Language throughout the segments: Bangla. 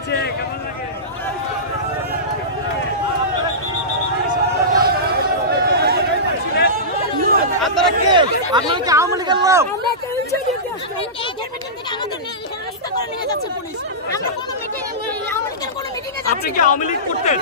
আছে, কেমন লাগে? আপনারা কে? আপনারা কি আওয়ামী লীগের লোক? আপনি কি আওয়ামী লীগ করতেন?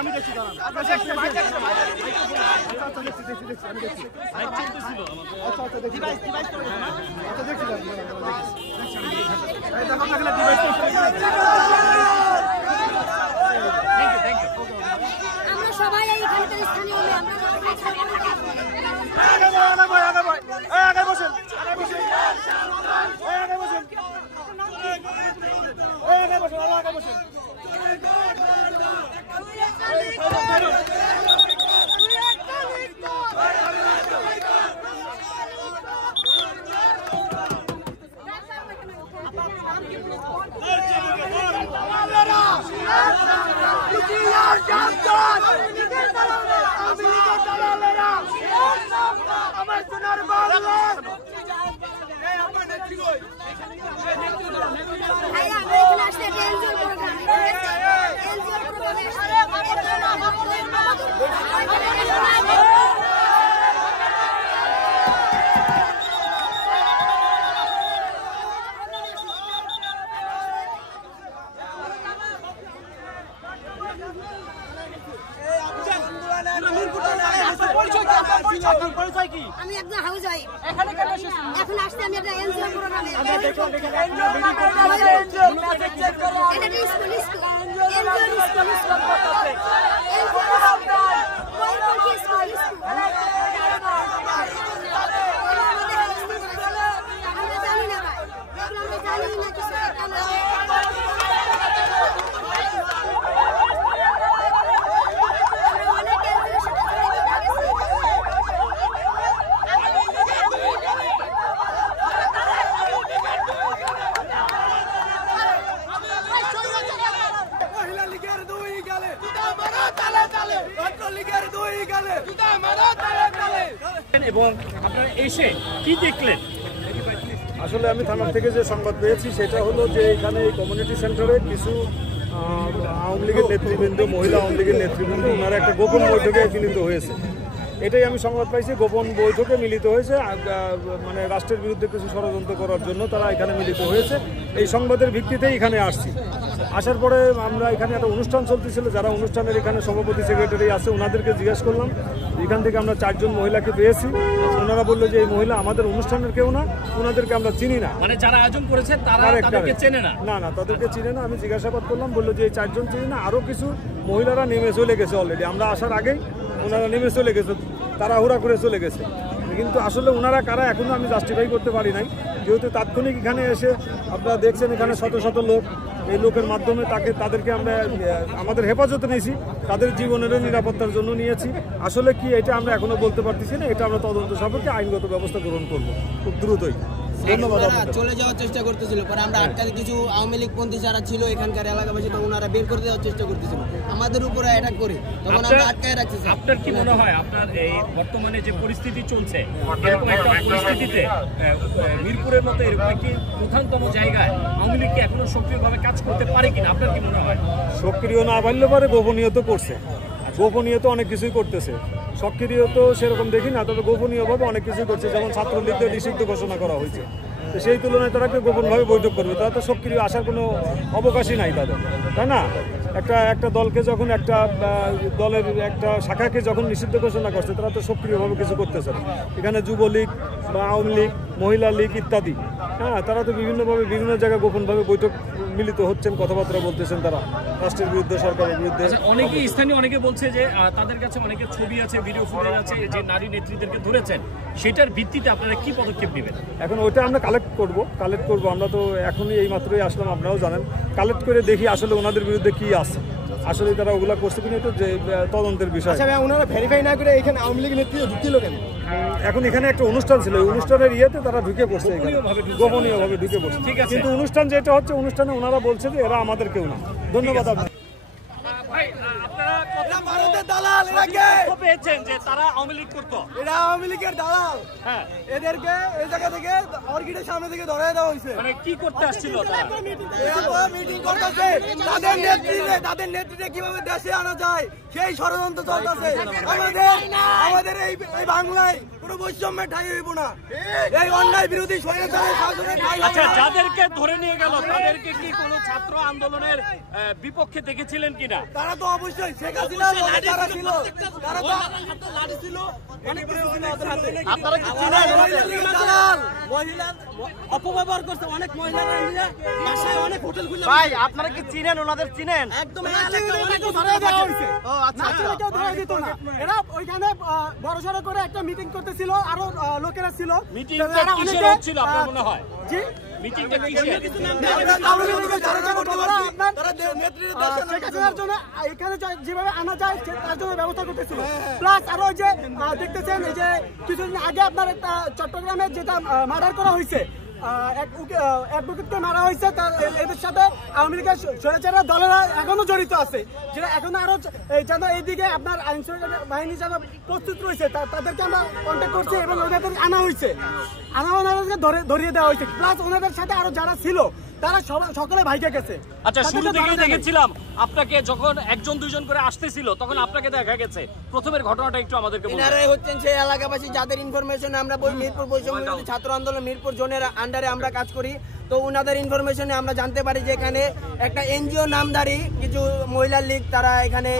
আমি দেখছি আমরা সবাই এইখানকার স্থানীয় আমি একজন হাউস ওয়াইফ। এখন আসছে আমি একটা এনজিও প্রোগ্রামে। এবং আপনারা এসে কি দেখলেন? আসলে আমি থানা থেকে যে সংবাদ পেয়েছি সেটা হলো যে এখানে এই কমিউনিটি সেন্টারে কিছু আওয়ামী লীগের নেতৃবৃন্দ, মহিলা আওয়ামী লীগের নেতৃবৃন্দ, ওনারা একটা গোপন বৈঠকে মিলিত হয়েছে। এটাই আমি সংবাদ পাইছি, গোপন বৈঠকে মিলিত হয়েছে, মানে রাষ্ট্রের বিরুদ্ধে কিছু ষড়যন্ত্র করার জন্য তারা এখানে মিলিত হয়েছে। এই সংবাদের ভিত্তিতেই এখানে আসছি। আসার পরে আমরা এখানে একটা অনুষ্ঠান চলতেছিল, যারা অনুষ্ঠানের এখানে সভাপতি সেক্রেটারি আছে ওনাদেরকে জিজ্ঞাসা করলাম। এখান থেকে আমরা 4 জন মহিলাকে পেয়েছি। ওনারা বললো যে এই মহিলা আমাদের অনুষ্ঠানের কেউ না, ওনাদেরকে আমরা চিনি না। মানে যারা আয়োজন করেছে তারা তাদেরকে চেনে না? না, তাদেরকে চিনে না। আমি জিজ্ঞাসাবাদ করলাম, বললো যে এই 4 জন চিনি না। আরও কিছু মহিলারা নেমে চলে গেছে অলরেডি, আমরা আসার আগেই ওনারা নেমে চলে গেছে, তাড়াহুড়া করে চলে গেছে। কিন্তু আসলে ওনারা কারা এখনও আমি জাস্টিফাই করতে পারি নাই, যেহেতু তাৎক্ষণিক এখানে এসে আপনারা দেখছেন এখানে শত শত লোক, এই লোকের মাধ্যমে তাদেরকে আমরা আমাদের হেফাজতে নিয়েছি, তাদের জীবনের নিরাপত্তার জন্য নিয়েছি। আসলে কি এটা আমরা এখনো বলতে পারতেছি না, এটা আমরা তদন্ত সাপেক্ষে আইনগত ব্যবস্থা গ্রহণ করবো খুব দ্রুতই। ধন্যবাদ। চলে যাওয়ার চেষ্টা করতেছিল, পরে আমরা আটকাতে কিছু আওয়ামী লীগ পন্থী যারা ছিল এখানকার এলাকাবাসী, তো ওনারা বের করে দেওয়ার চেষ্টা করতেছিল, আমাদের উপরে অ্যাটাক করে, তখন আমরা আটকায় রাখতেছি। আপনার কি মনে হয় আপনার এই বর্তমানে যে পরিস্থিতি চলছে, এরকম একটা পরিস্থিতিতে মিরপুরের মতো এরকম একটি প্রধানতম জায়গায় আওয়ামী লীগ কি এখনো সক্রিয়ভাবে কাজ করতে পারে কিনা? আপনার কি মনে হয়? সক্রিয় না পারলে পারে গোপনীয় তো করছে, গোপনীয় তো অনেক কিছুই করতেছে। সক্রিয় তো সেরকম দেখি না, তবে গোপনীয়ভাবে অনেক কিছুই করছে। যেমন ছাত্রলীগকে নিষিদ্ধ ঘোষণা করা হয়েছে, তো সেই তুলনায় তারা কেউ গোপনভাবে বৈঠক করবে, তারা তো সক্রিয় আসার কোনো অবকাশই নাই তাদের, তাই না? একটা দলকে যখন একটা দলের একটা শাখাকে যখন নিষিদ্ধ ঘোষণা করছে, তারা তো সক্রিয়ভাবে কিছু করতেছে না। এখানে যুবলীগ বা আওয়ামী লীগ, মহিলা লীগ ইত্যাদি, হ্যাঁ, তারা তো বিভিন্নভাবে বিভিন্ন জায়গায় গোপনভাবে বৈঠক মিলিত হচ্ছেন, কথাবার্তা বলতেছেন তারা রাষ্ট্রের বিরুদ্ধে, সরকারের বিরুদ্ধে। আচ্ছা, অনেকেই স্থানীয় অনেকে বলছে যে তাদের কাছে অনেকের ছবি আছে, ভিডিও ফুটেজ আছে, যে নারী নেত্রীদেরকে ধরেছেন, সেটার ভিত্তিতে আপনারা কি পদক্ষেপ নেবেন? এখন ওইটা আমরা কালেক্ট করব। আমরা তো এখনই এই মাত্রই আসলাম, আপনারাও জানেন। কালেক্ট করে দেখি আসলে ওনাদের বিরুদ্ধে কি আছে, আসলে তারা ওগুলা করছে কিনা, এটা যে তদন্তের বিষয়। ওনারা ভেরিফাই না করে এখানে আওয়ামী লীগ নেতৃত্ব ঢুকছিল কেন? এখন এখানে একটা অনুষ্ঠান ছিল, ওই অনুষ্ঠানের ইয়েতে তারা ঢুকে পড়ছে, গোপনীয়ভাবে ঢুকে পড়ছে। ঠিক আছে। কিন্তু অনুষ্ঠান যেটা হচ্ছে, অনুষ্ঠানে ওনারা বলছে যে এরা আমাদের কেউ না। ধন্যবাদ আপনার। ভাই, আপনারা ভারতের দালাল, এরা কে? পেয়েছেন যে তারা আওয়ামী লীগ করতো? এরা আওয়ামী লীগের দালাল। হ্যাঁ, এদেরকে এই জায়গা থেকে অর্কিডের সামনে থেকে ধরে দেওয়া হয়েছে। মানে কি করতে আসছিল তারা? মিটিং করতেছে, তাদের নেতৃত্বে কিভাবে দেশে আনা যায় সেই ষড়যন্ত্র চলতেছে। আমাদের এই বাংলায় কোনো বৈষম্যে ঠাঁই হইব না, এই অন্যায় বিরোধী স্বৈরাচারের শাসনে ঠাঁই হবে আচ্ছা, না। যাদেরকে ধরে নিয়ে গেল তাদেরকে কি কোনো ছাত্র আন্দোলনের বিপক্ষে দেখেছিলেন কিনা? তারা তো অবশ্যই শেখ হাসিনা যারা ছিল, তারা তো লাঠি ছিল, অনেক কিছু ছিল ওদের হাতে। আপনারা কি চিনেন? দালাল, মহিলা অপব্যবহার করছে, অনেক মহিলারা নিয়ে বাসায় অনেক হোটেল খুলে। ভাই আপনারা কি চিনেন, ওনাদের চিনেন? একদম ধরে দেওয়া হয়েছে। ও আচ্ছা আচ্ছা। কেউ ধরে দিত না। এরা ওইখানে বড়সড় করে একটা মিটিং করতেছিল, আরো লোকেরা ছিল। মিটিংটা কিসের হচ্ছিল আপনার মনে হয়? জি, মিটিংটা কিসের? এখানে যেভাবে আনা যায় তার জন্য ব্যবস্থা করতেছিল। প্লাস আরো ওই যে দেখতেছেন, এই যে কিছুদিন আগে আপনার একটা চট্টগ্রামে যেটা মার্ডার করা হয়েছে, অ্যাডভোকেটকে মারা হয়েছে, এদের সাথে আওয়ামী লীগের স্বৈরাচারের দলেরা এখনো জড়িত আছে, যেটা এখনো আরো যেন এইদিকে আপনার আইন শৃঙ্খলা বাহিনী যেন প্রস্তুত রয়েছে, তাদেরকে আমরা কন্ট্যাক্ট করছি এবং ওনাদের আনা হয়েছে, ওনাদেরকে ধরিয়ে দেওয়া হয়েছে। প্লাস ওনাদের সাথে আরো যারা ছিল তারা সকলে ভাইকে গেছে। আচ্ছা, শুরু থেকেই দেখেছিলাম আপনাকে, যখন একজন দুইজন করে আসতেছিল তখন আপনাকে দেখা গেছে। প্রথমের ঘটনাটা একটু আমাদেরকে বলুন। এনারাই হচ্ছেন সেই এলাকাবাসী যাদের ইনফরমেশন আমরা মিরপুর বৈষম্য বিরোধী ছাত্র আন্দোলন মিরপুর জোনের আন্ডারে আমরা কাজ করি। তো ওনাদের ইনফরমেশনে আমরা জানতে পারি যে এখানে একটা এনজিও নামধারী কিছু মহিলা লীগ তারা এখানে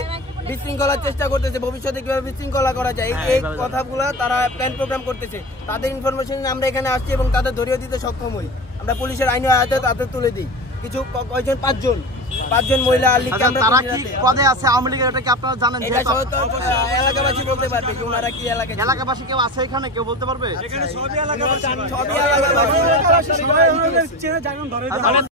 বিশৃঙ্খলার চেষ্টা করতেছে, ভবিষ্যতে কিভাবে বিশৃঙ্খলা করা যায় এই কথাগুলো তারা প্ল্যান প্রোগ্রাম করতেছে। তাদের ইনফরমেশন আমরা এখানে আসছি এবং তাদের ধরিয়ে দিতে সক্ষম হই। আমরা পুলিশের আইনে আয়তে তাদের তুলে দিই। কিছু কয়জন, পাঁচজন মহিলা লীগকে আমরা তারা কি পদে আছে আওয়ামী লীগের, এটা কি আপনারা জানেন? এটা এলাকাবাসী বলতে পারবে যে ওনারা কি এলাকায়। এলাকাবাসী কেউ আছে এখানে, কেউ বলতে পারবে? সবই এলাকাবাসী। মানে